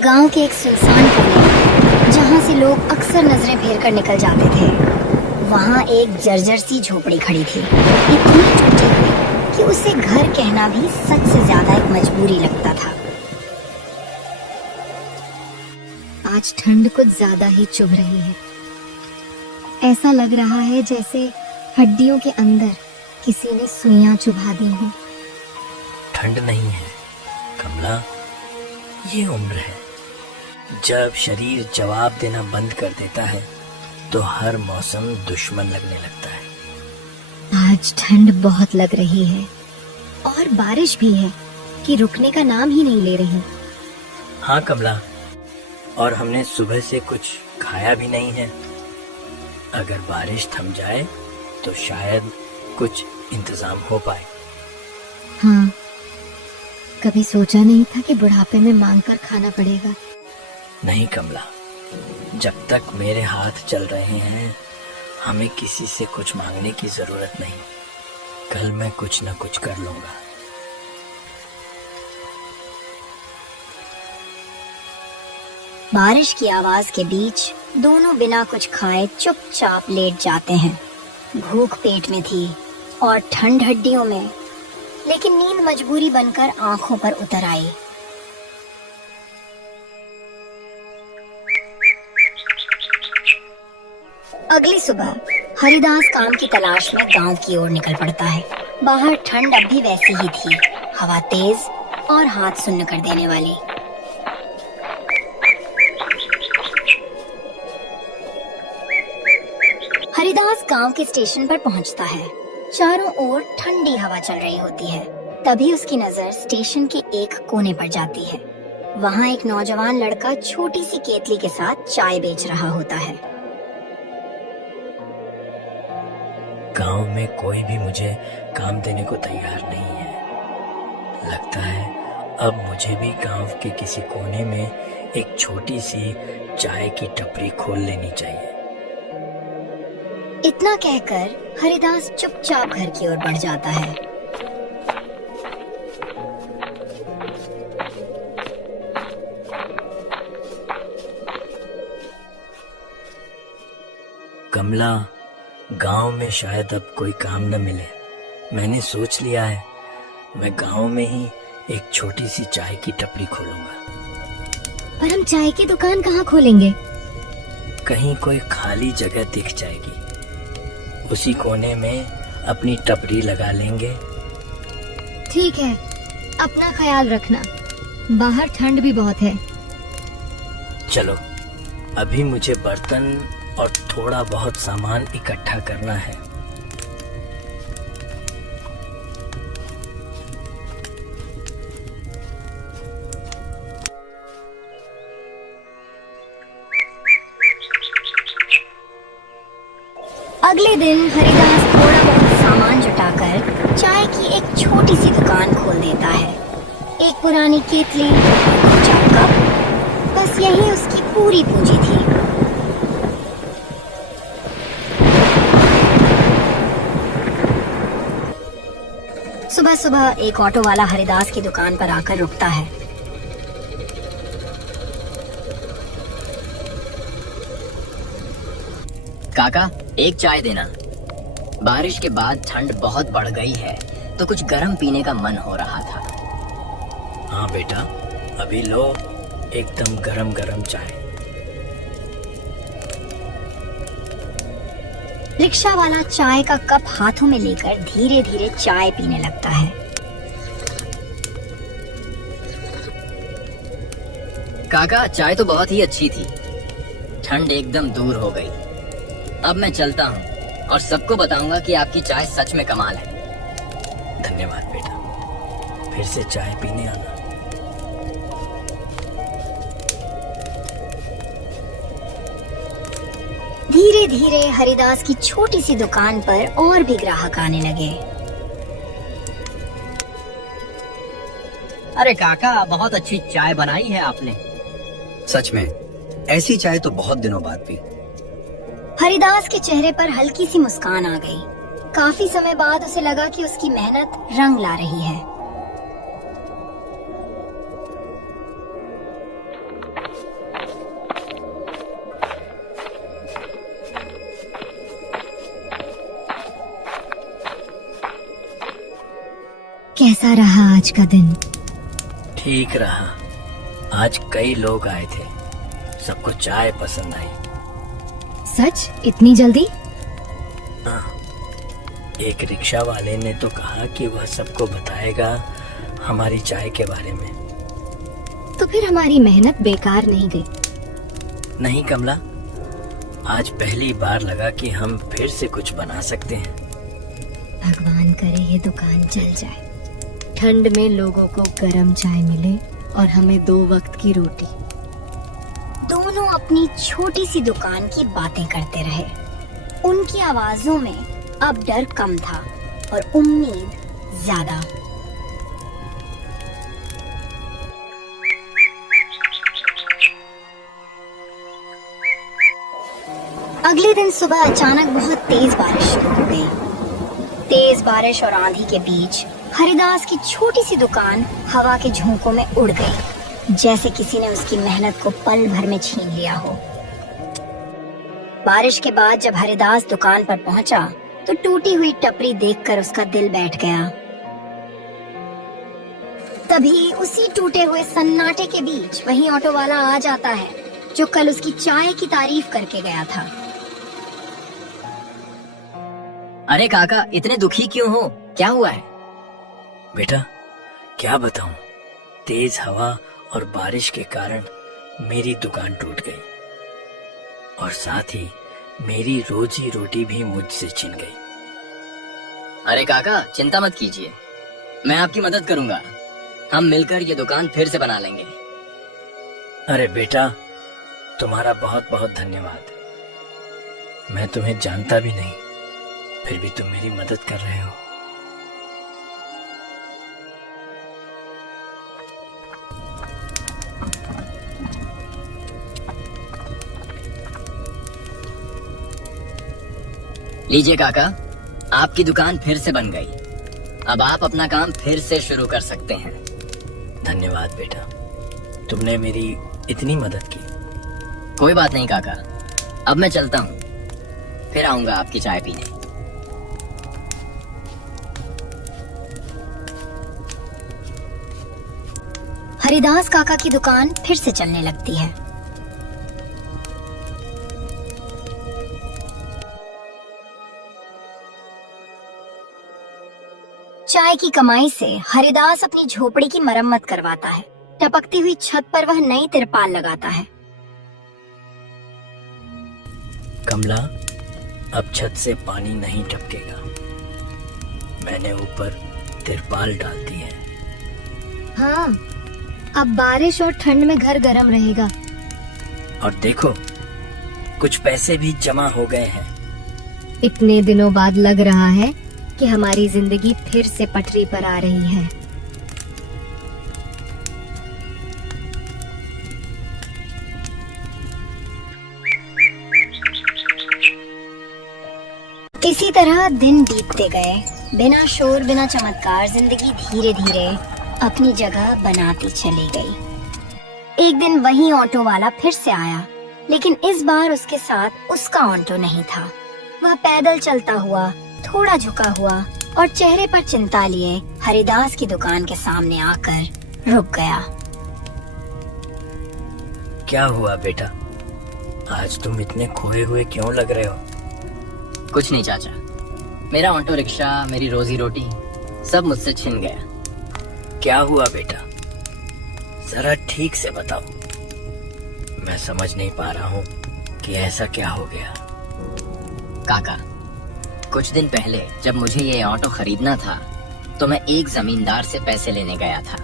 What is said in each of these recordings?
गांव के एक सुनसान कोने में, जहां से लोग अक्सर नजरें फेर कर निकल जाते थे, वहां एक जर्जर सी झोपड़ी खड़ी थी, इतनी टूटी हुई कि उसे घर कहना भी सच से ज्यादा एक मजबूरी लगता था। आज ठंड कुछ ज्यादा ही चुभ रही है। ऐसा लग रहा है जैसे हड्डियों के अंदर किसी ने सुइयां चुभा दी हो। ठंड नहीं है कमला, ये उम्र है। जब शरीर जवाब देना बंद कर देता है तो हर मौसम दुश्मन लगने लगता है। आज ठंड बहुत लग रही है और बारिश भी है कि रुकने का नाम ही नहीं ले रही। हाँ कमला, और हमने सुबह से कुछ खाया भी नहीं है। अगर बारिश थम जाए तो शायद कुछ इंतजाम हो पाए। हाँ, कभी सोचा नहीं था कि बुढ़ापे में मांग कर खाना पड़ेगा। नहीं कमला, जब तक मेरे हाथ चल रहे हैं हमें किसी से कुछ मांगने की जरूरत नहीं। कल मैं कुछ न कुछ कर लूंगा। बारिश की आवाज के बीच दोनों बिना कुछ खाए चुपचाप लेट जाते हैं। भूख पेट में थी और ठंड हड्डियों में, लेकिन नींद मजबूरी बनकर आंखों पर उतर आई। अगली सुबह हरिदास काम की तलाश में गांव की ओर निकल पड़ता है। बाहर ठंड अब भी वैसी ही थी, हवा तेज और हाथ सुन्न कर देने वाली। हरिदास गांव के स्टेशन पर पहुंचता है। चारों ओर ठंडी हवा चल रही होती है। तभी उसकी नजर स्टेशन के एक कोने पर जाती है। वहां एक नौजवान लड़का छोटी सी केतली के साथ चाय बेच रहा होता है। गांव में कोई भी मुझे काम देने को तैयार नहीं है। लगता है अब मुझे भी गांव के किसी कोने में एक छोटी सी चाय की टपरी खोल लेनी चाहिए। इतना कहकर हरिदास चुपचाप घर की ओर बढ़ जाता है। कमला, गांव में शायद अब कोई काम न मिले। मैंने सोच लिया है मैं गांव में ही एक छोटी सी चाय की टपरी खोलूंगा। पर हम चाय की दुकान कहाँ खोलेंगे? कहीं कोई खाली जगह दिख जाएगी, उसी कोने में अपनी टपरी लगा लेंगे। ठीक है, अपना ख्याल रखना। बाहर ठंड भी बहुत है। चलो, अभी मुझे बर्तन और थोड़ा बहुत सामान इकट्ठा करना है। अगले दिन हरिदास थोड़ा बहुत सामान जुटाकर चाय की एक छोटी सी दुकान खोल देता है। एक पुरानी केतली, चाय कप, बस यही उसकी पूरी पूंजी थी। सुबह सुबह एक ऑटो वाला हरिदास की दुकान पर आकर रुकता है। काका, एक चाय देना। बारिश के बाद ठंड बहुत बढ़ गई है तो कुछ गर्म पीने का मन हो रहा था। हाँ बेटा, अभी लो एकदम गरम गरम चाय। रिक्शा वाला चाय का कप हाथों में लेकर धीरे धीरे चाय पीने लगता है। काका, चाय तो बहुत ही अच्छी थी। ठंड एकदम दूर हो गई। अब मैं चलता हूँ और सबको बताऊंगा कि आपकी चाय सच में कमाल है। धन्यवाद बेटा, फिर से चाय पीने आना। धीरे धीरे हरिदास की छोटी सी दुकान पर और भी ग्राहक आने लगे। अरे काका, बहुत अच्छी चाय बनाई है आपने। सच में, ऐसी चाय तो बहुत दिनों बाद पी। हरिदास के चेहरे पर हल्की सी मुस्कान आ गई। काफी समय बाद उसे लगा कि उसकी मेहनत रंग ला रही है। कैसा रहा आज का दिन? ठीक रहा। आज कई लोग आए थे, सबको चाय पसंद आई। सच? इतनी जल्दी? एक रिक्शा वाले ने तो कहा कि वह सबको बताएगा हमारी चाय के बारे में। तो फिर हमारी मेहनत बेकार नहीं गई। नहीं कमला, आज पहली बार लगा कि हम फिर से कुछ बना सकते हैं। भगवान करे ये दुकान चल जाए, ठंड में लोगों को गर्म चाय मिले और हमें 2 वक्त की रोटी। दोनों अपनी छोटी सी दुकान की बातें करते रहे। उनकी आवाजों में अब डर कम था और उम्मीद ज्यादा। अगले दिन सुबह अचानक बहुत तेज बारिश शुरू हो गई। तेज बारिश और आंधी के बीच हरिदास की छोटी सी दुकान हवा के झोंकों में उड़ गई, जैसे किसी ने उसकी मेहनत को पल भर में छीन लिया हो। बारिश के बाद जब हरिदास दुकान पर पहुंचा तो टूटी हुई टपरी देखकर उसका दिल बैठ गया। तभी उसी टूटे हुए सन्नाटे के बीच वही ऑटो वाला आ जाता है जो कल उसकी चाय की तारीफ करके गया था। अरे काका, इतने दुखी क्यों हो? क्या हुआ है? बेटा क्या बताऊं, तेज हवा और बारिश के कारण मेरी दुकान टूट गई और साथ ही मेरी रोजी रोटी भी मुझसे छिन गई। अरे काका, चिंता मत कीजिए, मैं आपकी मदद करूंगा। हम मिलकर ये दुकान फिर से बना लेंगे। अरे बेटा, तुम्हारा बहुत बहुत धन्यवाद। मैं तुम्हें जानता भी नहीं, फिर भी तुम मेरी मदद कर रहे हो। लीजिए काका, आपकी दुकान फिर से बन गई। अब आप अपना काम फिर से शुरू कर सकते हैं। धन्यवाद बेटा, तुमने मेरी इतनी मदद की। कोई बात नहीं काका, अब मैं चलता हूँ, फिर आऊंगा आपकी चाय पीने। हरिदास काका की दुकान फिर से चलने लगती है। चाय की कमाई से हरिदास अपनी झोपड़ी की मरम्मत करवाता है। टपकती हुई छत पर वह नई तिरपाल लगाता है। कमला, अब छत से पानी नहीं टपकेगा। मैंने ऊपर तिरपाल डाल दी है। हाँ, अब बारिश और ठंड में घर गर्म रहेगा। और देखो, कुछ पैसे भी जमा हो गए हैं। इतने दिनों बाद लग रहा है कि हमारी जिंदगी फिर से पटरी पर आ रही है। इसी तरह दिन बीतते गए। बिना शोर बिना चमत्कार जिंदगी धीरे धीरे अपनी जगह बनाती चली गई। एक दिन वही ऑटो वाला फिर से आया, लेकिन इस बार उसके साथ उसका ऑटो नहीं था। वह पैदल चलता हुआ, थोड़ा झुका हुआ और चेहरे पर चिंता लिए हरिदास की दुकान के सामने आकर रुक गया। क्या हुआ बेटा, आज तुम इतने खोए हुए क्यों लग रहे हो? कुछ नहीं चाचा, मेरा ऑटो रिक्शा, मेरी रोजी रोटी सब मुझसे छिन गया। क्या हुआ बेटा, जरा ठीक से बताओ। मैं समझ नहीं पा रहा हूँ कि ऐसा क्या हो गया। काका, कुछ दिन पहले जब मुझे ये ऑटो खरीदना था तो मैं एक जमींदार से पैसे लेने गया था।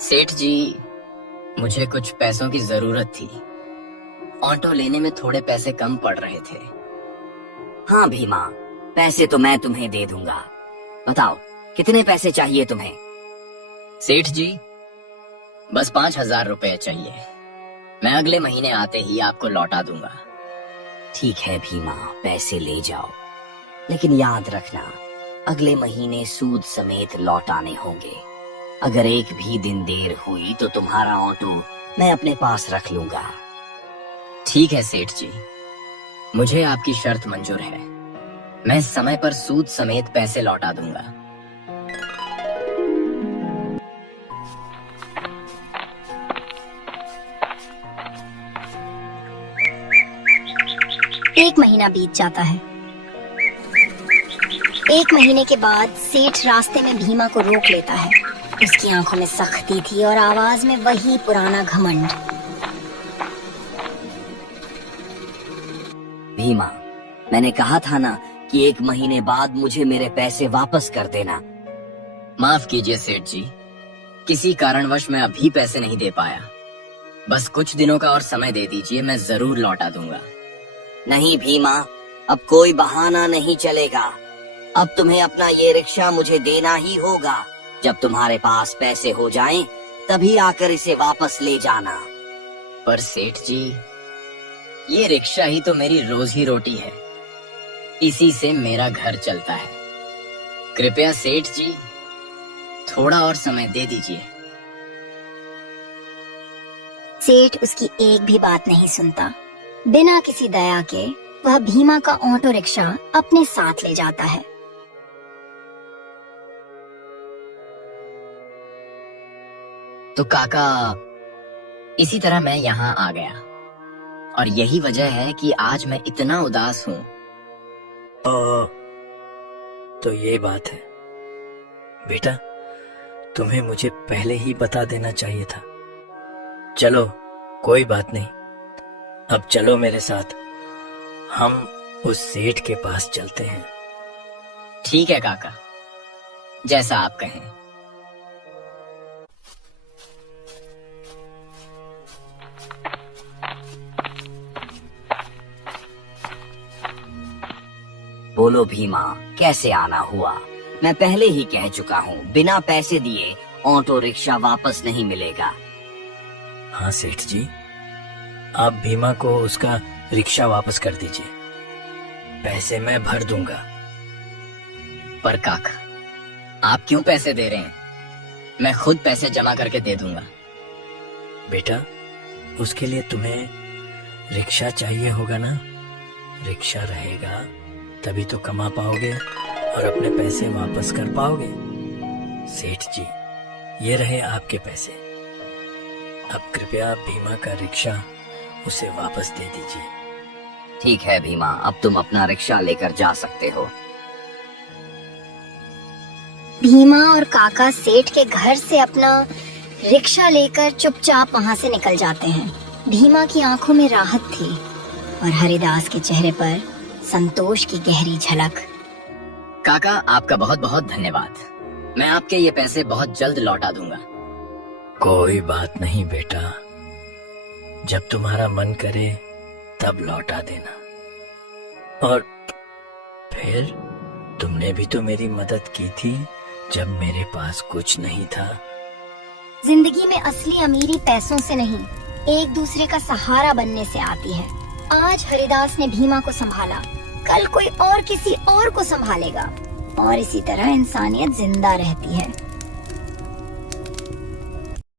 सेठ जी, मुझे कुछ पैसों की जरूरत थी। ऑटो लेने में थोड़े पैसे कम पड़ रहे थे। हाँ भीमा, पैसे तो मैं तुम्हें दे दूंगा। बताओ कितने पैसे चाहिए तुम्हें? सेठ जी, बस 5,000 रुपए चाहिए। मैं अगले महीने आते ही आपको लौटा दूंगा। ठीक है भीमा, पैसे ले जाओ, लेकिन याद रखना अगले महीने सूद समेत लौटाने होंगे। अगर एक भी दिन देर हुई तो तुम्हारा ऑटो मैं अपने पास रख लूंगा। ठीक है सेठ जी, मुझे आपकी शर्त मंजूर है। मैं समय पर सूद समेत पैसे लौटा दूंगा। एक महीना बीत जाता है। एक महीने के बाद सेठ रास्ते में भीमा को रोक लेता है। उसकी आंखों में सख्ती थी और आवाज में वही पुराना घमंड। भीमा, मैंने कहा था ना कि 1 महीने बाद मुझे मेरे पैसे वापस कर देना। माफ कीजिए सेठ जी, किसी कारणवश मैं अभी पैसे नहीं दे पाया। बस कुछ दिनों का और समय दे दीजिए, मैं जरूर लौटा दूंगा। नहीं भीमा, अब कोई बहाना नहीं चलेगा। अब तुम्हें अपना ये रिक्शा मुझे देना ही होगा। जब तुम्हारे पास पैसे हो जाएं, तभी आकर इसे वापस ले जाना। पर सेठ जी, ये रिक्शा ही तो मेरी रोजी रोटी है। इसी से मेरा घर चलता है। कृपया सेठ जी, थोड़ा और समय दे दीजिए। सेठ उसकी एक भी बात नहीं सुनता। बिना किसी दया के वह भीमा का ऑटो रिक्शा अपने साथ ले जाता है। तो काका, इसी तरह मैं यहाँ आ गया और यही वजह है कि आज मैं इतना उदास हूँ। तो ये बात है बेटा, तुम्हें मुझे पहले ही बता देना चाहिए था। चलो कोई बात नहीं, अब चलो मेरे साथ, हम उस सेठ के पास चलते हैं। ठीक है काका, जैसा आप कहें। बोलो भीमा, कैसे आना हुआ? मैं पहले ही कह चुका हूँ, बिना पैसे दिए ऑटो रिक्शा वापस नहीं मिलेगा। हाँ सेठ जी, आप भीमा को उसका रिक्शा वापस कर दीजिए, पैसे मैं भर दूंगा। पर काका, आप क्यों पैसे दे रहे हैं? मैं खुद पैसे जमा करके दे दूंगा। बेटा, उसके लिए तुम्हें रिक्शा चाहिए होगा ना। रिक्शा रहेगा तभी तो कमा पाओगे और अपने पैसे वापस कर पाओगे। सेठ जी, ये रहे आपके पैसे। अब कृपया भीमा का रिक्शा उसे वापस दे दीजिए। ठीक है भीमा, अब तुम अपना रिक्शा लेकर जा सकते हो। भीमा और काका सेठ के घर से अपना रिक्शा लेकर चुपचाप वहाँ से निकल जाते हैं। भीमा की आंखों में राहत थी और हरिदास के चेहरे पर संतोष की गहरी झलक। काका, आपका बहुत बहुत धन्यवाद। मैं आपके ये पैसे बहुत जल्द लौटा दूंगा। कोई बात नहीं बेटा, जब तुम्हारा मन करे तब लौटा देना। और फिर तुमने भी तो मेरी मदद की थी जब मेरे पास कुछ नहीं था। जिंदगी में असली अमीरी पैसों से नहीं, एक दूसरे का सहारा बनने से आती है। आज हरिदास ने भीमा को संभाला, कल कोई और किसी और को संभालेगा और इसी तरह इंसानियत जिंदा रहती है।